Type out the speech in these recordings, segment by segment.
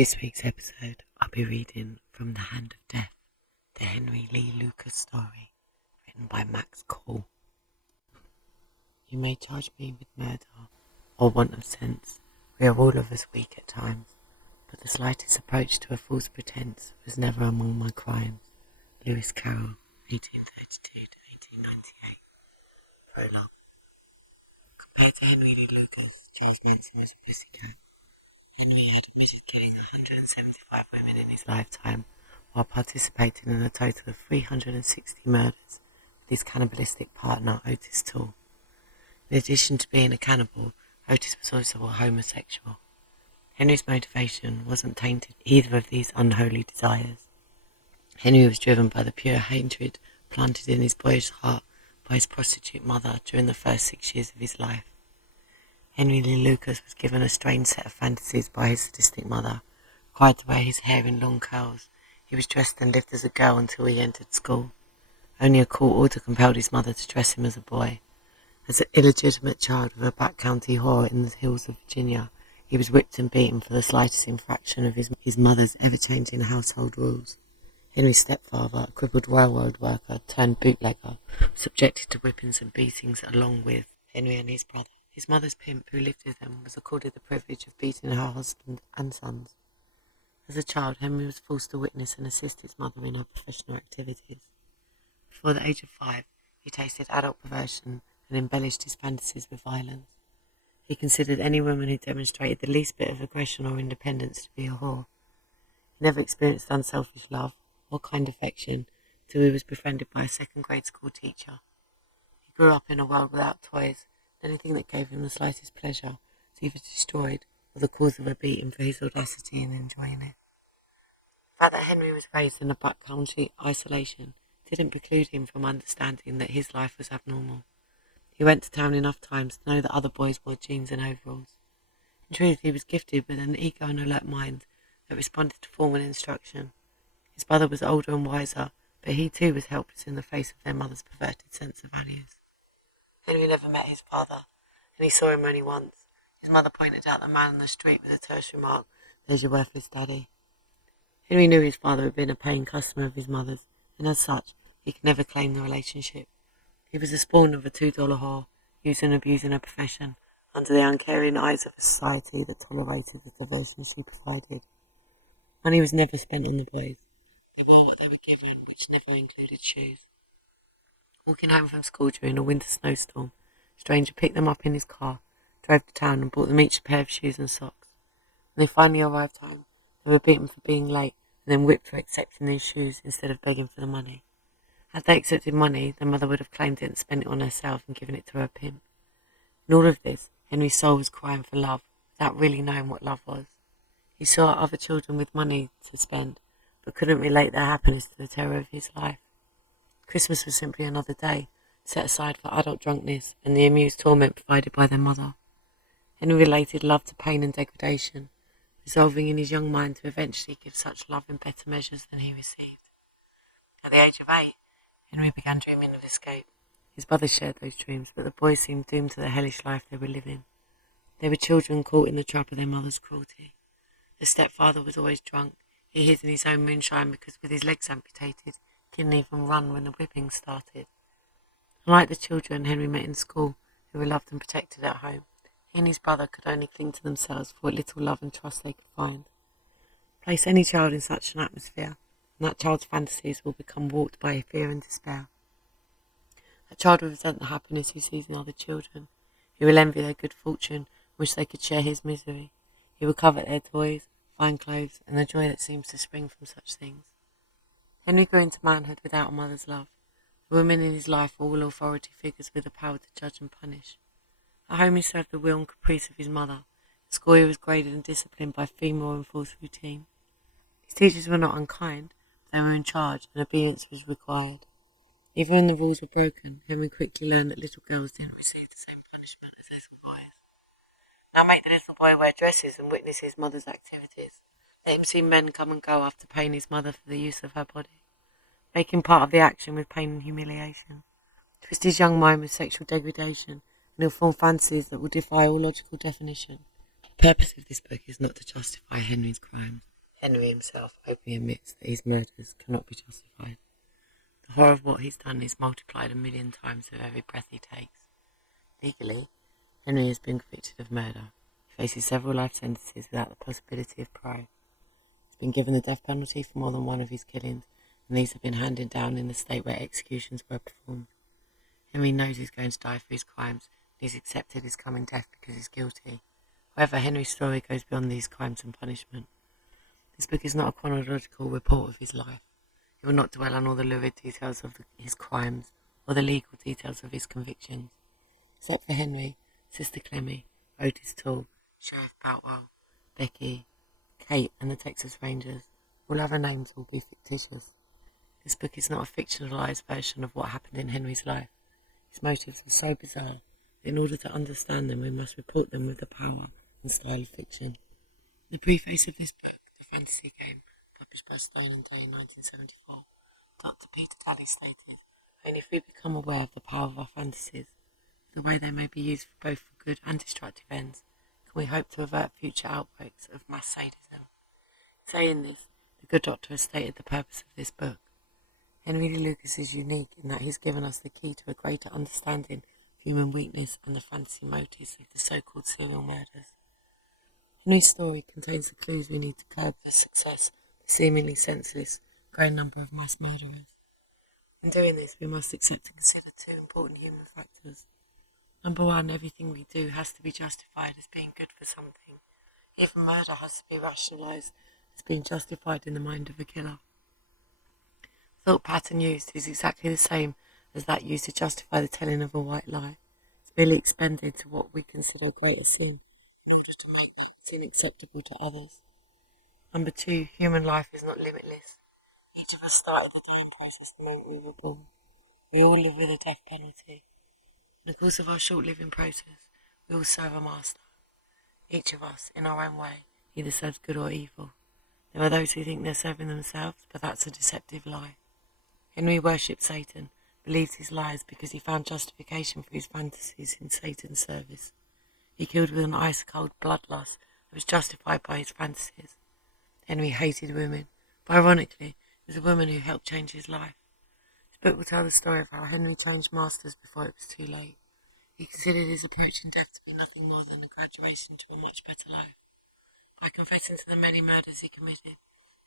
This week's episode, I'll be reading From the Hand of Death, the Henry Lee Lucas story, written by Max Cole. You may charge me with murder or want of sense. We are all of us weak at times, but the slightest approach to a false pretense was never among my crimes. Lewis Carroll, 1832 to 1898. Prologue. Compared to Henry Lee Lucas, Charles Manson was a pussycat. Henry had admitted killing 175 women in his lifetime, while participating in a total of 360 murders with his cannibalistic partner Ottis Toole. In addition to being a cannibal, Ottis was also a homosexual. Henry's motivation wasn't tainted by either of these unholy desires. Henry was driven by the pure hatred planted in his boyish heart by his prostitute mother during the first 6 years of his life. Henry Lee Lucas was given a strange set of fantasies by his sadistic mother. Required to wear his hair in long curls, he was dressed and lived as a girl until he entered school. Only a court order compelled his mother to dress him as a boy. As an illegitimate child of a back-county whore in the hills of Virginia, he was whipped and beaten for the slightest infraction of his mother's ever-changing household rules. Henry's stepfather, a crippled railroad worker turned bootlegger, was subjected to whippings and beatings along with Henry and his brother. His mother's pimp, who lived with them, was accorded the privilege of beating her husband and sons. As a child, Henry was forced to witness and assist his mother in her professional activities. Before the age of 5, he tasted adult perversion and embellished his fantasies with violence. He considered any woman who demonstrated the least bit of aggression or independence to be a whore. He never experienced unselfish love or kind affection till he was befriended by a second-grade school teacher. He grew up in a world without toys. Anything that gave him the slightest pleasure was either destroyed or the cause of a beating for his audacity in enjoying it. The fact that Henry was raised in a back-country isolation didn't preclude him from understanding that his life was abnormal. He went to town enough times to know that other boys wore jeans and overalls. In truth, he was gifted with an eager and alert mind that responded to formal instruction. His brother was older and wiser, but he too was helpless in the face of their mother's perverted sense of values. Henry never met his father, and he saw him only once. His mother pointed out the man on the street with a terse remark, "There's your worthless daddy." Henry knew his father had been a paying customer of his mother's, and as such, he could never claim the relationship. He was the spawn of a $2 whore, used and abusing her profession, under the uncaring eyes of a society that tolerated the diversion she provided. Money was never spent on the boys. They wore what they were given, which never included shoes. Walking home from school during a winter snowstorm, a stranger picked them up in his car, drove to town and bought them each a pair of shoes and socks. When they finally arrived home, they were beaten for being late and then whipped for accepting these shoes instead of begging for the money. Had they accepted money, their mother would have claimed it and spent it on herself and given it to her pimp. In all of this, Henry's soul was crying for love, without really knowing what love was. He saw other children with money to spend, but couldn't relate their happiness to the terror of his life. Christmas was simply another day, set aside for adult drunkenness and the amused torment provided by their mother. Henry related love to pain and degradation, resolving in his young mind to eventually give such love in better measures than he received. At the age of 8, Henry began dreaming of escape. His brothers shared those dreams, but the boys seemed doomed to the hellish life they were living. They were children caught in the trap of their mother's cruelty. The stepfather was always drunk. He hid in his own moonshine because with his legs amputated, he couldn't even run when the whipping started. Unlike the children Henry met in school, who were loved and protected at home, he and his brother could only cling to themselves for what little love and trust they could find. Place any child in such an atmosphere, and that child's fantasies will become warped by fear and despair. That child will resent the happiness he sees in other children. He will envy their good fortune and wish they could share his misery. He will covet their toys, fine clothes, and the joy that seems to spring from such things. Henry grew into manhood without a mother's love. The women in his life were all authority figures with the power to judge and punish. At home he served the will and caprice of his mother. At school he was graded and disciplined by female enforced routine. His teachers were not unkind, but they were in charge and obedience was required. Even when the rules were broken, Henry quickly learned that little girls didn't receive the same punishment as little boys. Now make the little boy wear dresses and witness his mother's activities. Let him see men come and go after paying his mother for the use of her body. Make him part of the action with pain and humiliation. Twist his young mind with sexual degradation, and he'll form fantasies that will defy all logical definition. The purpose of this book is not to justify Henry's crimes, Henry himself openly admits that his murders cannot be justified. The horror of what he's done is multiplied 1,000,000 times with every breath he takes. Legally, Henry has been convicted of murder. He faces several life sentences without the possibility of parole. He's been given the death penalty for more than one of his killings, and these have been handed down in the state where executions were performed. Henry knows he's going to die for his crimes, and he's accepted his coming death because he's guilty. However, Henry's story goes beyond these crimes and punishment. This book is not a chronological report of his life. It will not dwell on all the lurid details of his crimes or the legal details of his convictions. Except for Henry, Sister Clemmy, Ottis Toole, Sheriff Boutwell, Becky, Kate and the Texas Rangers, all other names will be fictitious. This book is not a fictionalized version of what happened in Henry's life. His motives are so bizarre that in order to understand them we must report them with the power and style of fiction. In the preface of this book, The Fantasy Game, published by Stone and Day in 1974, Dr. Peter Daly stated, "Only if we become aware of the power of our fantasies, the way they may be used for both for good and destructive ends, can we hope to avert future outbreaks of mass sadism." Saying this, the good doctor has stated the purpose of this book. Henry Lee Lucas is unique in that he's given us the key to a greater understanding of human weakness and the fantasy motives of the so-called serial murders. Henry's story contains the clues we need to curb the success of the seemingly senseless, growing number of mass murderers. In doing this, we must accept and consider two important human factors. Number one, everything we do has to be justified as being good for something. Even murder has to be rationalised as being justified in the mind of a killer. The thought pattern used is exactly the same as that used to justify the telling of a white lie. It's merely expended to what we consider a greater sin in order to make that sin acceptable to others. Number two, human life is not limitless. Each of us started the dying process the moment we were born. We all live with a death penalty. In the course of our short living process, we all serve a master. Each of us, in our own way, either serves good or evil. There are those who think they're serving themselves, but that's a deceptive lie. Henry worshipped Satan, believed his lies because he found justification for his fantasies in Satan's service. He killed with an ice-cold bloodlust that was justified by his fantasies. Henry hated women, but ironically, it was a woman who helped change his life. This book will tell the story of how Henry changed masters before it was too late. He considered his approaching death to be nothing more than a graduation to a much better life. By confessing to the many murders he committed,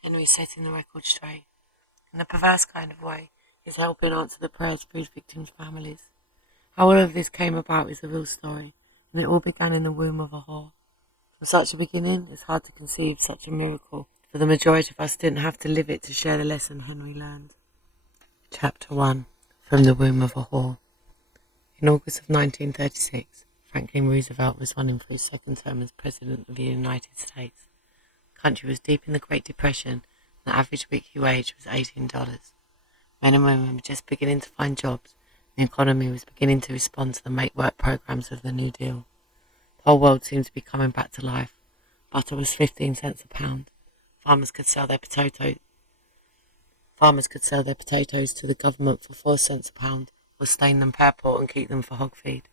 Henry is setting the record straight. In a perverse kind of way, he's helping answer the prayers for his victims' families. How all of this came about is a real story, and it all began in the womb of a whore. From such a beginning, it's hard to conceive such a miracle, for the majority of us didn't have to live it to share the lesson Henry learned. Chapter 1. From the Womb of a Whore. In August of 1936, Franklin Roosevelt was running for his second term as President of the United States. The country was deep in the Great Depression, and the average weekly wage was $18. Men and women were just beginning to find jobs, and the economy was beginning to respond to the make-work programs of the New Deal. The whole world seemed to be coming back to life. Butter was 15 cents a pound. Farmers could sell their potatoes to the government for 4 cents a pound, or stain them purple and keep them for hog feed.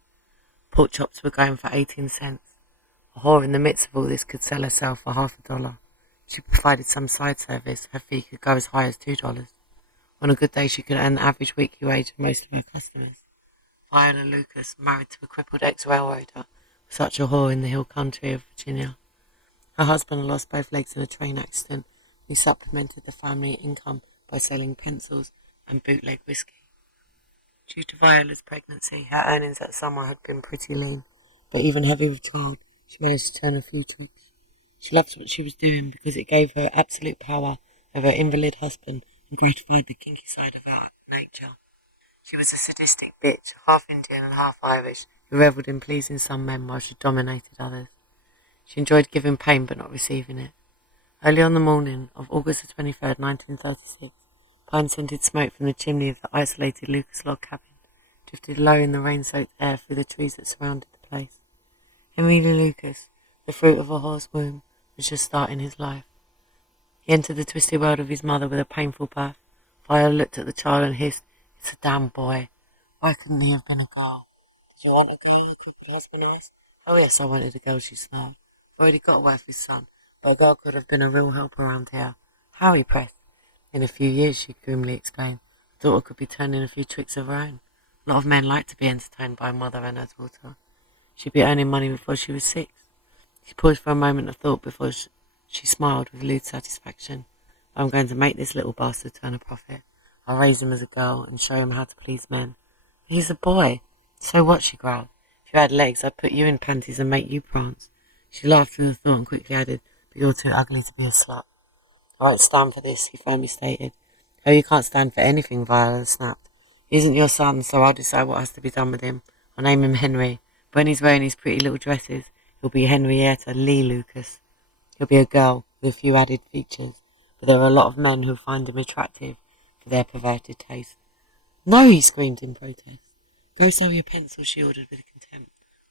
Pork chops were going for 18 cents. A whore in the midst of all this could sell herself for $1/2. If she provided some side service, her fee could go as high as $2. On a good day, she could earn the average weekly wage of most of her customers. Viola Lucas, married to a crippled ex-railroader, was such a whore in the hill country of Virginia. Her husband lost both legs in a train accident, and he supplemented the family income by selling pencils and bootleg whiskey. Due to Viola's pregnancy, her earnings that summer had been pretty lean, but even heavy with child, she managed to turn a few tricks. She loved what she was doing because it gave her absolute power over her invalid husband and gratified the kinky side of her nature. She was a sadistic bitch, half Indian and half Irish, who revelled in pleasing some men while she dominated others. She enjoyed giving pain but not receiving it. Early on the morning of August 23rd, 1936, pine-scented smoke from the chimney of the isolated Lucas log cabin drifted low in the rain-soaked air through the trees that surrounded the place. Henry Lee Lucas, the fruit of a whore's womb, was just starting his life. He entered the twisted world of his mother with a painful birth. Viola looked at the child and hissed, "It's a damn boy. Why couldn't he have been a girl?" "Did you want a girl?" the crippled husband asked. "Oh yes, I wanted a girl," she snarled. "I've already got a worthless son. But a girl could have been a real help around here. How he pressed. In a few years, she grimly explained, daughter could be turning a few tricks of her own. A lot of men like to be entertained by a mother and her daughter. She'd be earning money before she was 6. She paused for a moment of thought before she smiled with lewd satisfaction. I'm going to make this little bastard turn a profit. I'll raise him as a girl and show him how to please men. He's a boy. So what, she growled. If you had legs, I'd put you in panties and make you prance. She laughed at the thought and quickly added, but you're too ugly to be a slut. I won't stand for this, he firmly stated. Oh, you can't stand for anything, Viola snapped. He isn't your son, so I'll decide what has to be done with him. I'll name him Henry. But when he's wearing his pretty little dresses, he'll be Henrietta Lee Lucas. He'll be a girl with a few added features, but there are a lot of men who find him attractive for their perverted taste. No, he screamed in protest. Go sell your pencil, she ordered with contempt,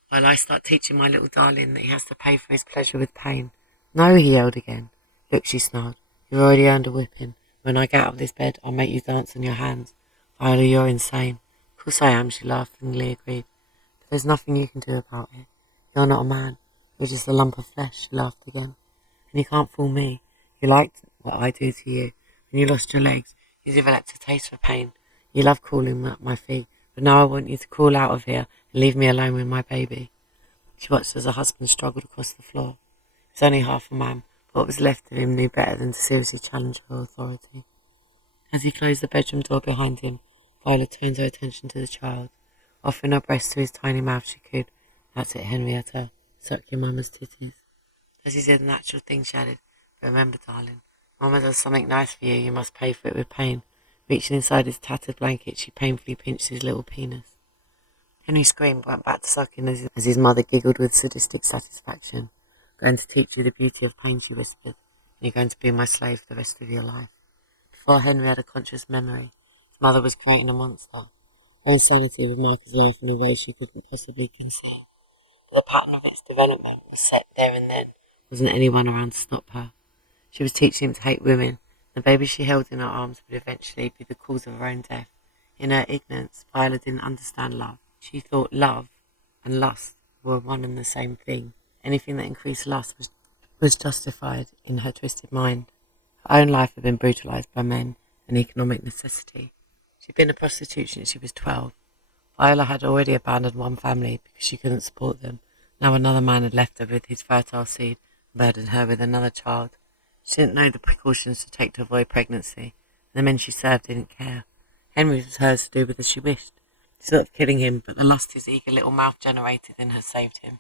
while I start teaching my little darling that he has to pay for his pleasure with pain. No, he yelled again. Look, she snarled, you've already earned a whipping. When I get out of this bed, I'll make you dance on your hands. Viola, you're insane. Of course I am, she laughingly agreed. But there's nothing you can do about it. You're not a man. You're just a lump of flesh, she laughed again. And you can't fool me. You liked what I do to you. When you lost your legs, you developed a taste for pain. You love crawling at my feet, but now I want you to crawl out of here and leave me alone with my baby. She watched as her husband struggled across the floor. He was only half a man, but what was left of him knew better than to seriously challenge her authority. As he closed the bedroom door behind him, Viola turned her attention to the child. Offering her breast to his tiny mouth, she cooed, That's it, Henrietta. Suck your mamma's titties. As he said the natural thing, she added, But remember, darling, Mama does something nice for you, you must pay for it with pain. Reaching inside his tattered blanket, she painfully pinched his little penis. Henry screamed, went back to sucking as his mother giggled with sadistic satisfaction. Going to teach you the beauty of pain, she whispered, and you're going to be my slave for the rest of your life. Before Henry had a conscious memory, his mother was creating a monster. Her insanity would mark his life in a way she couldn't possibly conceive. But the pattern of its development was set there and then. Wasn't anyone around to stop her. She was teaching him to hate women. The baby she held in her arms would eventually be the cause of her own death. In her ignorance, Viola didn't understand love. She thought love and lust were one and the same thing. Anything that increased lust was justified in her twisted mind. Her own life had been brutalized by men, an economic necessity. She'd been a prostitute since she was 12. Viola had already abandoned one family because she couldn't support them. Now another man had left her with his fertile seed and burdened her with another child. She didn't know the precautions to take to avoid pregnancy. The men she served didn't care. Henry was hers to do with as she wished. She thought of killing him, but the lust his eager little mouth generated in her saved him.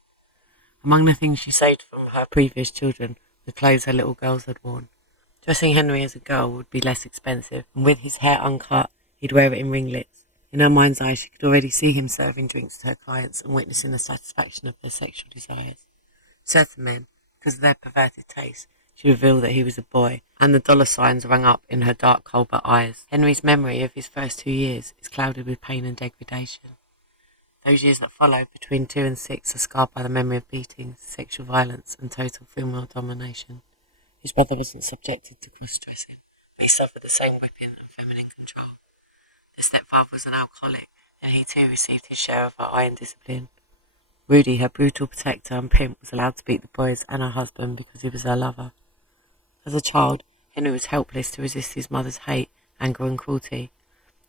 Among the things she saved from her previous children were clothes her little girls had worn. Dressing Henry as a girl would be less expensive, and with his hair uncut, he'd wear it in ringlets. In her mind's eye, she could already see him serving drinks to her clients and witnessing the satisfaction of their sexual desires. Certain men, because of their perverted taste, she revealed that he was a boy, and the dollar signs rang up in her dark, cobalt eyes. Henry's memory of his first 2 years is clouded with pain and degradation. Those years that follow, between 2 and 6, are scarred by the memory of beatings, sexual violence, and total female domination. His brother wasn't subjected to cross-dressing, but he suffered the same whipping and feminine control. The stepfather was an alcoholic, and he too received his share of her iron discipline. Rudy, her brutal protector and pimp, was allowed to beat the boys and her husband because he was her lover. As a child, Henry was helpless to resist his mother's hate, anger and cruelty.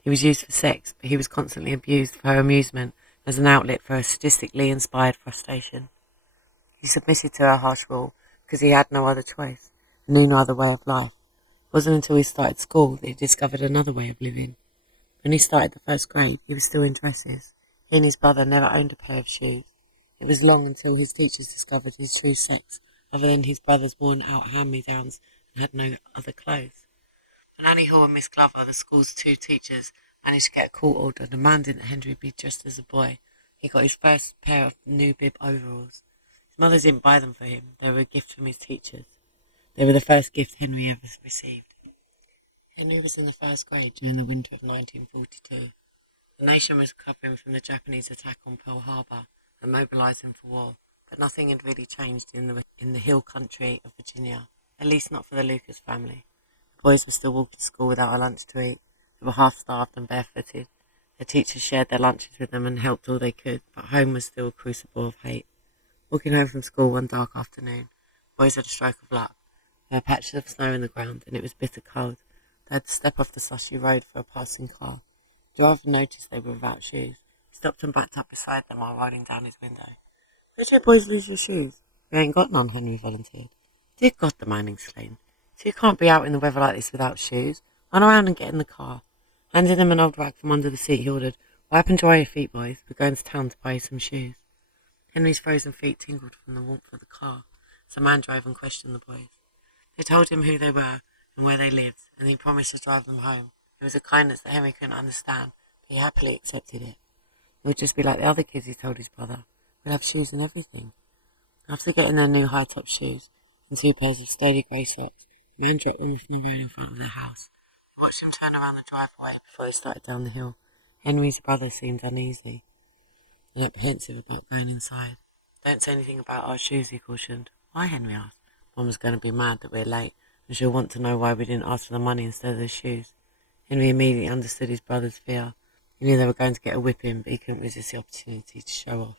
He was used for sex, but he was constantly abused for her amusement as an outlet for her sadistically inspired frustration. He submitted to her harsh rule because he had no other choice and knew no other way of life. It wasn't until he started school that he discovered another way of living. When he started the first grade, he was still in dresses. He and his brother never owned a pair of shoes. It was long until his teachers discovered his true sex, other than his brother's worn-out hand-me-downs and had no other clothes. When Annie Hall and Miss Glover, the school's 2 teachers, managed to get a court order demanding that Henry be dressed as a boy, he got his first pair of new bib overalls. His mother didn't buy them for him. They were a gift from his teachers. They were the first gift Henry ever received. Henry was in the first grade during the winter of 1942. The nation was recovering from the Japanese attack on Pearl Harbor and mobilizing for war, but nothing had really changed in the hill country of Virginia, at least not for the Lucas family. The boys were still walking to school without a lunch to eat. They were half-starved and barefooted. Their teachers shared their lunches with them and helped all they could, but home was still a crucible of hate. Walking home from school one dark afternoon, boys had a stroke of luck. There were patches of snow in the ground, and it was bitter cold. They had to step off the slushy road for a passing car. The driver noticed they were without shoes. He stopped and backed up beside them while rolling down his window. "Where'd you boys lose your shoes?" "We ain't got none," Henry volunteered. "Dear God," the man exclaimed. "So you can't be out in the weather like this without shoes? Run around and get in the car." Handing him an old rag from under the seat, he ordered, "Wipe and dry your feet, boys. We're going to town to buy you some shoes." Henry's frozen feet tingled from the warmth of the car as the man drove and questioned the boys. They told him who they were and where they lived, and he promised to drive them home. It was a kindness that Henry couldn't understand, but he happily accepted it. "It would just be like the other kids," he told his brother. "We'll have shoes and everything." After getting their new high-top shoes and 2 pairs of sturdy grey socks, the man dropped them off in the road in front of their house. He watched him turn around the driveway before they started down the hill. Henry's brother seemed uneasy and apprehensive about going inside. "Don't say anything about our shoes," he cautioned. "Why?" Henry asked. "Mum was going to be mad that we're late, and she'll want to know why we didn't ask for the money instead of the shoes." Henry immediately understood his brother's fear. He knew they were going to get a whipping, but he couldn't resist the opportunity to show off.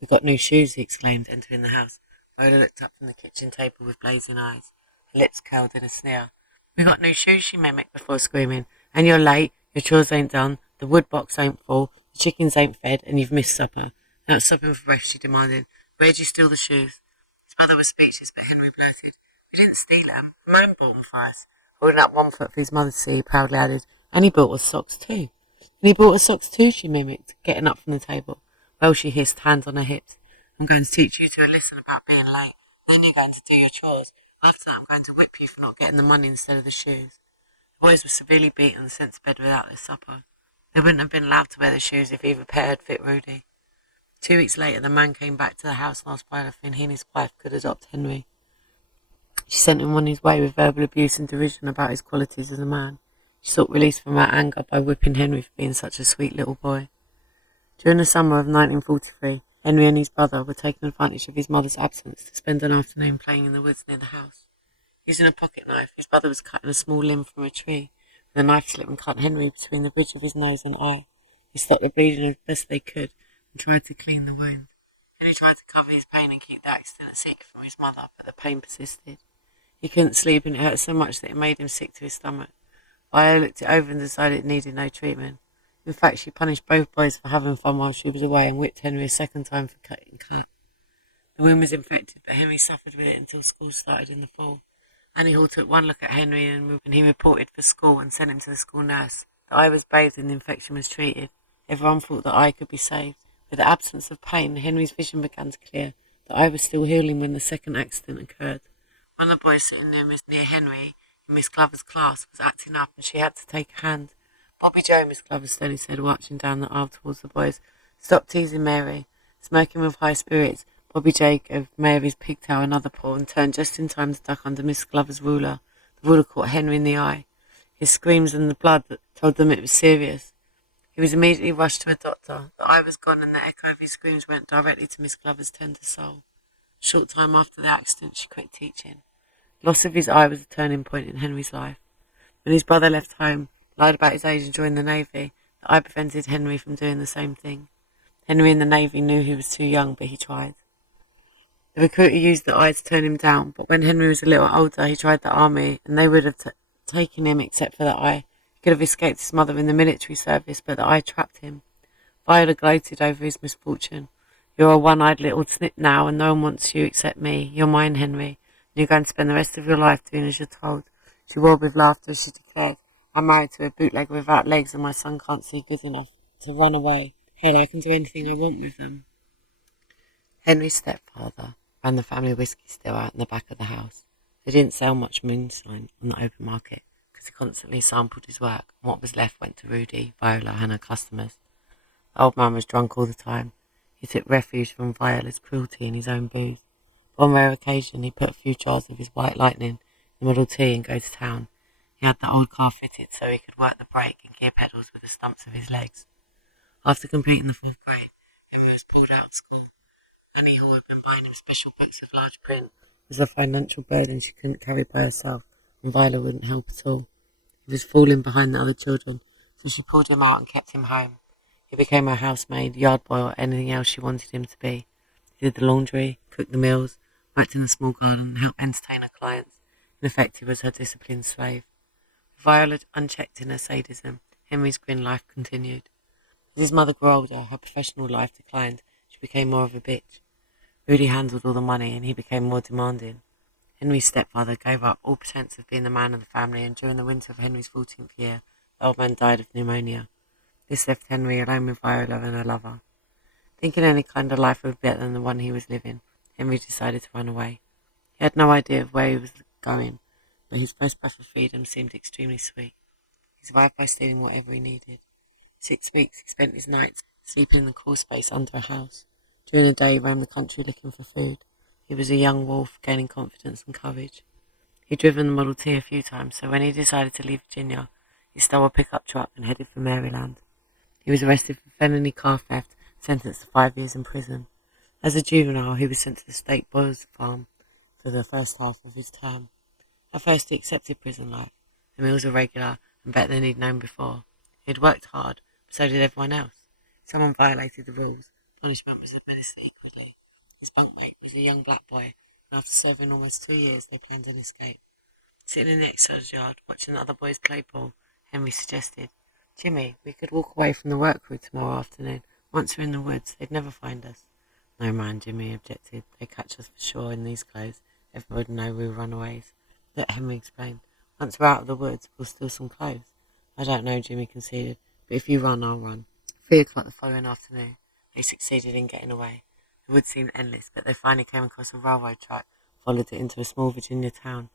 "We've got new shoes," he exclaimed, entering the house. Viola looked up from the kitchen table with blazing eyes. Her lips curled in a sneer. "We got new shoes," she mimicked before screaming. "And you're late, your chores ain't done, the wood box ain't full, the chickens ain't fed, and you've missed supper." Without stopping for breath, she demanded, "Where'd you steal the shoes?" His mother was speechless, but Henry blurted, "We didn't steal them. The man bought them for us." Holding up one foot for his mother to see, he proudly added, "And he bought us socks too." "And he bought us socks too," she mimicked, getting up from the table. "Well," she hissed, hands on her hips, "I'm going to teach you to listen about being late. Then you're going to do your chores. After that, I'm going to whip you for not getting the money instead of the shoes." The boys were severely beaten and sent to bed without their supper. They wouldn't have been allowed to wear the shoes if either pair had fit Rudy. 2 weeks later, the man came back to the house and asked Viola if he and his wife could adopt Henry. She sent him on his way with verbal abuse and derision about his qualities as a man. She sought release from her anger by whipping Henry for being such a sweet little boy. During the summer of 1943, Henry and his brother were taking advantage of his mother's absence to spend an afternoon playing in the woods near the house. Using a pocket knife, his brother was cutting a small limb from a tree. The knife slipped and cut Henry between the bridge of his nose and eye. He stopped the bleeding as best they could and tried to clean the wound. Henry tried to cover his pain and keep the accident a secret from his mother, but the pain persisted. He couldn't sleep, and it hurt so much that it made him sick to his stomach. Viola looked it over and decided it needed no treatment. In fact, she punished both boys for having fun while she was away and whipped Henry a second time for cutting cut. The wound was infected, but Henry suffered with it until school started in the fall. Annie Hall took one look at Henry and he reported for school and sent him to the school nurse. The eye was bathed and the infection was treated. Everyone thought the eye could be saved. With the absence of pain, Henry's vision began to clear. The eye was still healing when the second accident occurred. One of the boys sitting near Henry in Miss Glover's class was acting up and she had to take a hand. "Bobby Joe," Miss Glover sternly said, watching down the aisle towards the boys. "Stop teasing Mary." Smirking with high spirits, Bobby J gave Mary's pigtail another paw and turned just in time to duck under Miss Glover's ruler. The ruler caught Henry in the eye. His screams and the blood told them it was serious. He was immediately rushed to a doctor. The eye was gone and the echo of his screams went directly to Miss Glover's tender soul. A short time after the accident, she quit teaching. Loss of his eye was a turning point in Henry's life. When his brother left home, lied about his age and joined the Navy, the eye prevented Henry from doing the same thing. Henry in the Navy knew he was too young, but he tried. The recruiter used the eye to turn him down, but when Henry was a little older, he tried the army, and they would have taken him except for the eye. He could have escaped his mother in the military service, but the eye trapped him. Viola gloated over his misfortune. "You're a one-eyed little snip now, and no one wants you except me. You're mine, Henry, and you're going to spend the rest of your life doing as you're told." She roared with laughter as she declared, "I'm married to a bootlegger without legs, and my son can't see good enough to run away. Hell, I can do anything I want with them." Henry's stepfather ran the family whiskey still out in the back of the house. They didn't sell much moonshine on the open market because he constantly sampled his work, and what was left went to Rudy, Viola, and her customers. The old man was drunk all the time. He took refuge from Viola's cruelty in his own booze. But on rare occasion, he put a few jars of his white lightning in the Model T and go to town. He had the old car fitted so he could work the brake and gear pedals with the stumps of his legs. After completing the 4th grade, Henry was pulled out of school. Annie Hall had been buying him special books with large print. It was a financial burden she couldn't carry by herself, and Viola wouldn't help at all. He was falling behind the other children, so she pulled him out and kept him home. He became her housemaid, yard boy, or anything else she wanted him to be. He did the laundry, cooked the meals, worked in a small garden, and helped entertain her clients. In effect, he was her disciplined slave. With Viola unchecked in her sadism, Henry's grin life continued. As his mother grew older, her professional life declined. She became more of a bitch. Rudy handled all the money, and he became more demanding. Henry's stepfather gave up all pretense of being the man of the family, and during the winter of Henry's 14th year, the old man died of pneumonia. This left Henry alone with Viola and her lover. Thinking any kind of life would be better than the one he was living, Henry decided to run away. He had no idea of where he was going, but his first breath of freedom seemed extremely sweet. He survived by stealing whatever he needed. 6 weeks he spent his nights sleeping in the crawl space under a house. During the day he roamed the country looking for food. He was a young wolf, gaining confidence and courage. He'd driven the Model T a few times, so when he decided to leave Virginia, he stole a pickup truck and headed for Maryland. He was arrested for felony car theft, sentenced to 5 years in prison. As a juvenile, he was sent to the state boys farm for the first half of his term. At first he accepted prison life. The meals were regular and better than he'd known before. He had worked hard, but so did everyone else. If someone violated the rules, punishment was administered equally. His bunkmate was a young black boy, and after serving almost 2 years, they planned an escape. Sitting in the exercise yard, watching the other boys play ball, Henry suggested, "Jimmy, we could walk away from the work crew tomorrow afternoon. Once we're in the woods, they'd never find us." "No, man," Jimmy objected. "They'd catch us for sure in these clothes. Everyone would know we were runaways." Let Henry explain. "Once we're out of the woods, we'll steal some clothes." "I don't know," Jimmy conceded, "but if you run, I'll run." 3 o'clock the following afternoon, they succeeded in getting away. The woods seemed endless, but they finally came across a railroad track, followed it into a small Virginia town.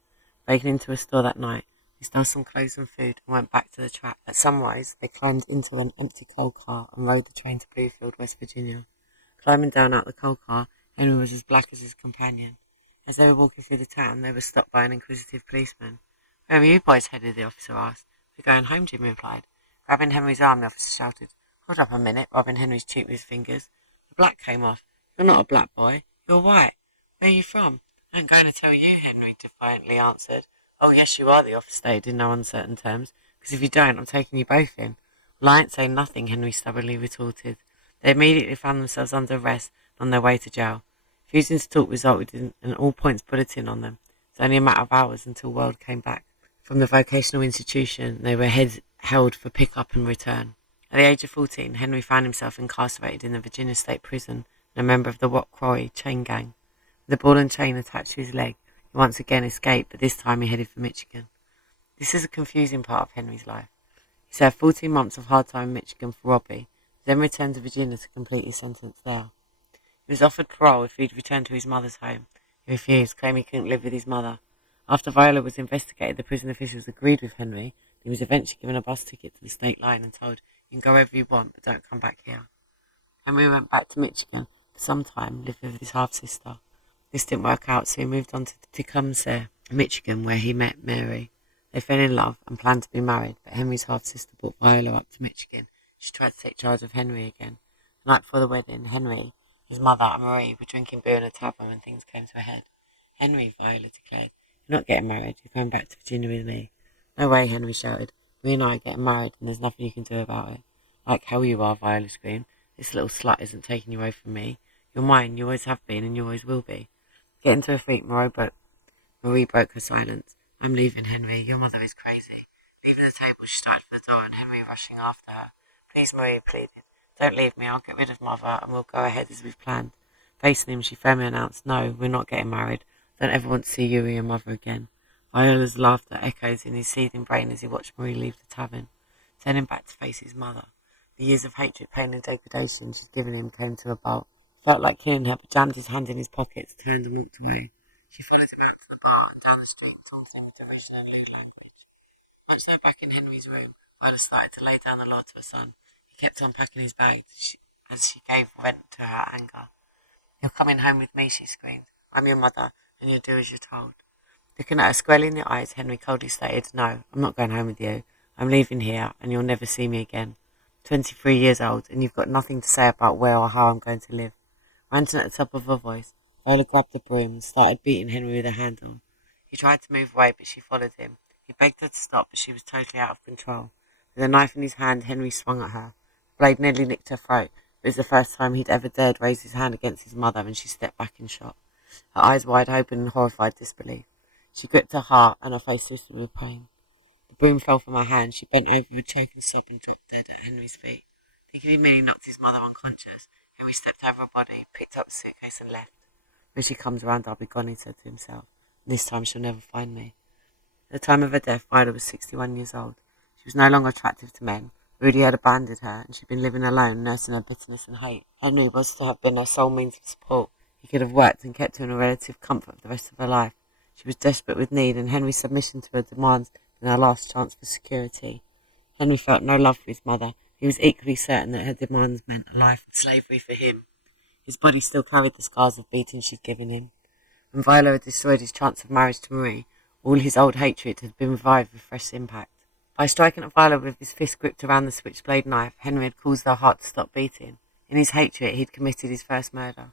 Breaking into a store that night, they stole some clothes and food and went back to the track. At sunrise, they climbed into an empty coal car and rode the train to Bluefield, West Virginia. Climbing down out the coal car, Henry was as black as his companion. As they were walking through the town, they were stopped by an inquisitive policeman. "Where are you boys headed?" the officer asked. "We're going home," Jimmy replied. Grabbing Henry's arm, the officer shouted, "Hold up a minute," rubbing Henry's cheek with his fingers. The black came off. "You're not a black boy. You're white. Where are you from?" "I'm going to tell you," Henry defiantly answered. "Oh, yes, you are," the officer stated in no uncertain terms, "because if you don't, I'm taking you both in." "Well, I ain't saying nothing," Henry stubbornly retorted. They immediately found themselves under arrest and on their way to jail. Refusing to talk resulted in an all-points bulletin on them. It was only a matter of hours until World came back from the vocational institution. They were held for pick-up and return. At the age of 14, Henry found himself incarcerated in the Virginia State Prison and a member of the Wat Quarry chain gang. With a ball and chain attached to his leg, he once again escaped, but this time he headed for Michigan. This is a confusing part of Henry's life. He served 14 months of hard time in Michigan for robbery, then returned to Virginia to complete his sentence there. He was offered parole if he'd return to his mother's home. He refused, claiming he couldn't live with his mother. After Viola was investigated, the prison officials agreed with Henry, and he was eventually given a bus ticket to the state line and told, "You can go wherever you want, but don't come back here." Henry went back to Michigan for some time, lived with his half-sister. This didn't work out, so he moved on to Tecumseh, Michigan, where he met Mary. They fell in love and planned to be married, but Henry's half-sister brought Viola up to Michigan. She tried to take charge of Henry again. The night before the wedding, Henry, his mother, and Marie were drinking beer in a tavern when things came to a head. "Henry," Viola declared, "you're not getting married. You're going back to Virginia with me." "No way," Henry shouted. "Me and I are getting married, and there's nothing you can do about it." "Like hell you are," Viola screamed. "This little slut isn't taking you away from me. You're mine. You always have been, and you always will be." Getting to her feet, Marie broke her silence. "I'm leaving, Henry. Your mother is crazy." Leaving the table, she started for the door, and Henry rushing after her. "Please," Marie pleaded. "Don't leave me. I'll get rid of Mother, and we'll go ahead as we've planned." Facing him, she firmly announced, "No, we're not getting married. I don't ever want to see you or your mother again." Viola's laughter echoed in his seething brain as he watched Marie leave the tavern. Turning back to face his mother, the years of hatred, pain, and degradation she'd given him came to a bolt. He felt like killing her, but jammed his hand in his pockets, turned and walked away. She followed him out to the bar and down the street, taunting with derision and lewd language. Once they were back in Henry's room, Viola started to lay down the law to her son. He kept unpacking his bag as she gave vent to her anger. "You're coming home with me," she screamed. "I'm your mother, and you'll do as you're told." Looking at her squarely in the eyes, Henry coldly stated, "No, I'm not going home with you. I'm leaving here, and you'll never see me again. 23 years old, and you've got nothing to say about where or how I'm going to live." Ranting at the top of her voice, Viola grabbed the broom and started beating Henry with her handle. He tried to move away, but she followed him. He begged her to stop, but she was totally out of control. With a knife in his hand, Henry swung at her. The blade nearly nicked her throat, but it was the first time he'd ever dared raise his hand against his mother, and she stepped back in shock. her eyes wide open in horrified disbelief. She gripped her heart, and her face twisted with pain. The broom fell from her hand. She bent over with a choking sob and dropped dead at Henry's feet. Thinking he merely knocked his mother unconscious, Henry stepped over her body, picked up the suitcase and left. When she comes around, I'll be gone, he said to himself. This time she'll never find me. At the time of her death, Viola was 61 years old. She was no longer attractive to men. Rudy had abandoned her, and she'd been living alone, nursing her bitterness and hate. Henry was to have been her sole means of support. He could have worked and kept her in a relative comfort for the rest of her life. She was desperate with need, and Henry's submission to her demands had been her last chance for security. Henry felt no love for his mother. He was equally certain that her demands meant a life of slavery for him. His body still carried the scars of beating she'd given him. When Viola had destroyed his chance of marriage to Marie, all his old hatred had been revived with fresh impact. By striking at Viola with his fist gripped around the switchblade knife, Henry had caused her heart to stop beating. In his hatred, he'd committed his first murder.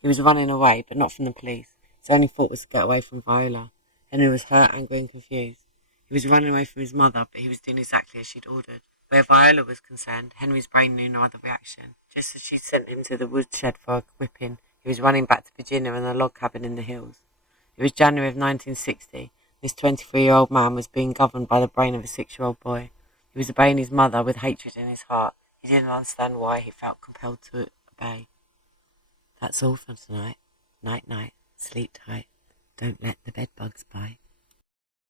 He was running away, but not from the police. His only thought was to get away from Viola. Henry was hurt, angry and confused. He was running away from his mother, but he was doing exactly as she'd ordered. Where Viola was concerned, Henry's brain knew no other reaction. Just as she'd sent him to the woodshed for a whipping, he was running back to Virginia and a log cabin in the hills. It was January of 1960. This 23-year-old man was being governed by the brain of a 6-year-old boy. He was obeying his mother with hatred in his heart. He didn't understand why he felt compelled to obey. That's all for tonight. Night-night. Sleep tight. Don't let the bedbugs bite.